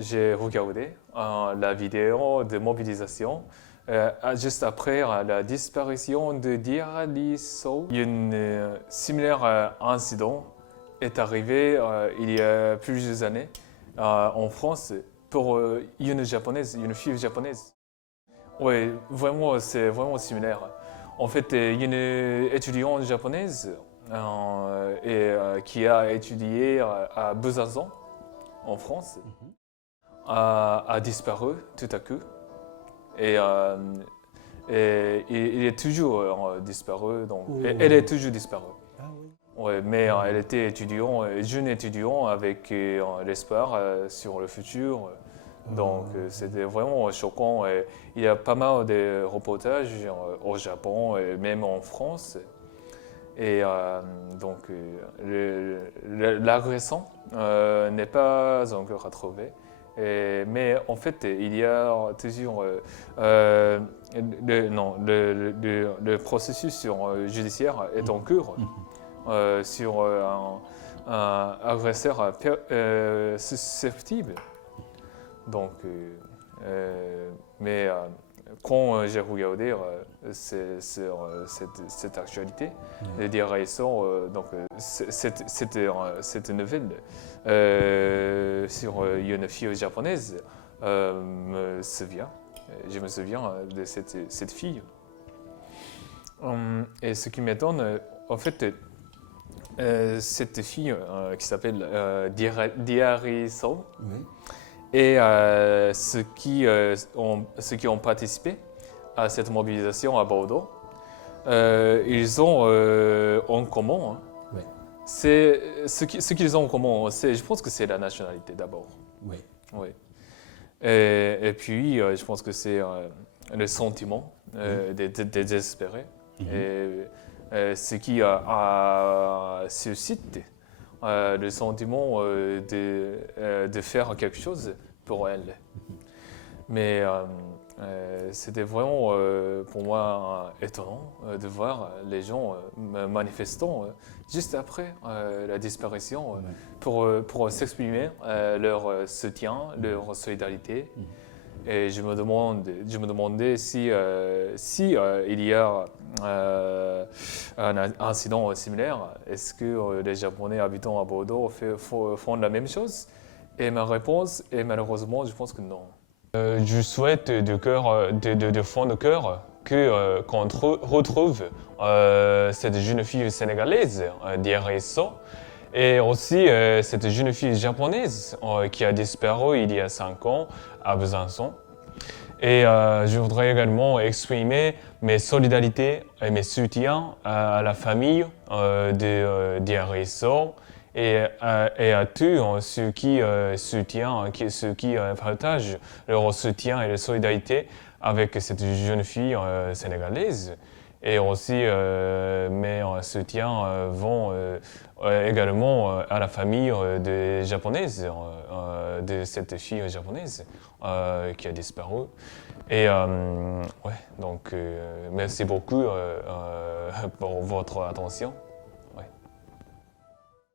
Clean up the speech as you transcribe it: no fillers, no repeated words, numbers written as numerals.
j'ai regardé la vidéo de mobilisation juste après la disparition de Diarra Sow. Une similaire incident est arrivé il y a plusieurs années en France pour une japonaise, une fille japonaise. Oui, vraiment, c'est vraiment similaire. En fait, une étudiante japonaise qui a étudié à Besançon, en France, a disparu tout à coup. Et, il est toujours disparu. Donc, elle est toujours disparue. Ah oui. Ouais, mais elle était jeune étudiant avec l'espoir sur le futur. Donc c'était vraiment choquant. Et il y a pas mal de reportages au Japon et même en France. Et donc l'agressant n'est pas encore retrouvé. Mais en fait, il y a toujours le processus judiciaire est en cours sur un agresseur susceptible. Donc, mais quand j'ai regardé cette actualité, les Diarra Sow, donc cette nouvelle sur une fille japonaise, je me souviens de cette fille. Et ce qui m'étonne, en fait, cette fille qui s'appelle Diarra Sow, Oui. et ceux qui ont participé à cette mobilisation à Bordeaux, ils ont en commun, Oui. ce qu'ils ont en commun, je pense que c'est la nationalité d'abord. Oui. Oui. Et puis, je pense que c'est le sentiment de désespérer. Et ce qui suscite le sentiment de faire quelque chose pour elle. Mais c'était vraiment pour moi étonnant de voir les gens manifestant juste après la disparition pour s'exprimer leur soutien, leur solidarité. Et je me demandais si il y a un incident similaire, est-ce que les Japonais habitant à Bordeaux font la même chose? Et ma réponse est malheureusement, je pense que non. Je souhaite de fond de cœur qu'on retrouve cette jeune fille sénégalaise, Diarra Sow, et aussi cette jeune fille japonaise qui a disparu il y a 5 ans à Besançon. Et je voudrais également exprimer mes solidarités et mes soutiens à la famille de Diarra Sow et à tous ceux qui soutiennent, ceux qui partagent leur soutien et leur solidarité avec cette jeune fille sénégalaise. Et aussi, mes soutiens vont également à la famille de cette fille japonaise qui a disparu. Et ouais, donc merci beaucoup pour votre attention.